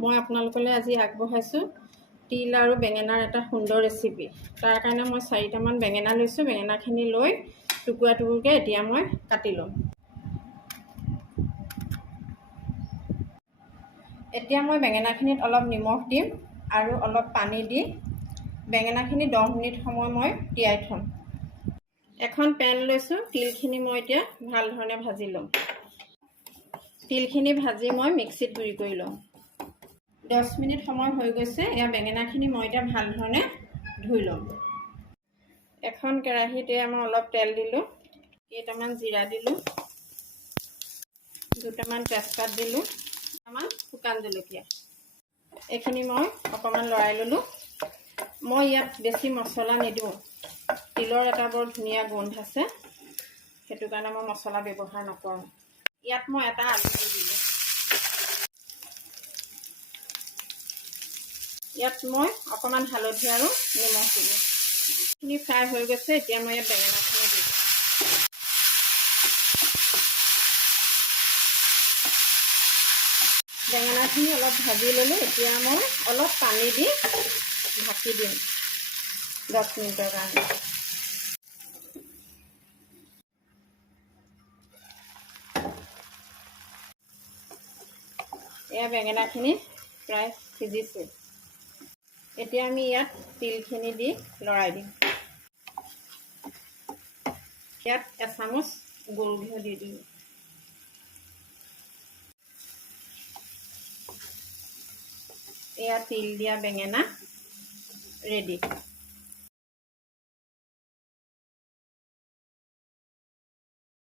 মই আপোনালোকলৈ আজি আগবঢ়াইছোঁ তিল আৰু বেঙেনাৰ এটা সুন্দৰ ৰেচিপি। তাৰ কাৰণে মই 4টামান বেঙেনা লৈছোঁ। বেঙেনাখিনি লৈ টুকুৰা টুকুৰকৈ এতিয়া মই কাটি ল'ম। এতিয়া মই বেঙেনাখিনিত অলপ নিমখ দিম আৰু অলপ পানী দি বেঙেনাখিনি 10 মিনিট সময় মই তিয়াই থ'ম। এখন পেন লৈছোঁ। তিলখিনি মই এতিয়া ভাল ধৰণে ভাজি ল'ম। তিলখিনি ভাজি মই মিক্সিত গুড়ি কৰি ল'ম। 10 মিনিট সময় হৈ গৈছে। এয়া বেঙেনাখিনি মই এতিয়া ভাল ধৰণে ধুই ল'ম। এখন কেৰাহীতে মই অলপ তেল দিলোঁ, কেইটামান জিৰা দিলোঁ, 2টামান তেজপাত দিলোঁ, দুটামান শুকান জলকীয়া। এইখিনি মই অকণমান লৰাই ল'লোঁ। মই ইয়াত বেছি মছলা নিদিওঁ। তিলৰ এটা বৰ ধুনীয়া গোন্ধ আছে, সেইটো কাৰণে মই মছলা ব্যৱহাৰ নকৰোঁ। ইয়াত মই এটা আলু দি দিলোঁ। ইয়াত মই অকণমান হালধি আৰু নিমখ দিলোঁ। এইখিনি ফ্ৰাই হৈ গৈছে। এতিয়া মই ইয়াত বেঙেনাখিনি দিলোঁ। বেঙেনাখিনি অলপ ভাজি ল'লোঁ। এতিয়া মই অলপ পানী দি ঢাকি দিম 10 মিনিটৰ কাৰণে। এয়া বেঙেনাখিনি প্ৰায় সিজিছে। এতিয়া আমি ইয়াত তিলখিনি দি লৰাই দিম। ইয়াত এচামুচ গুৰ ঘিউ দি দিম। এয়া তিল দিয়া বেঙেনা ৰেডি।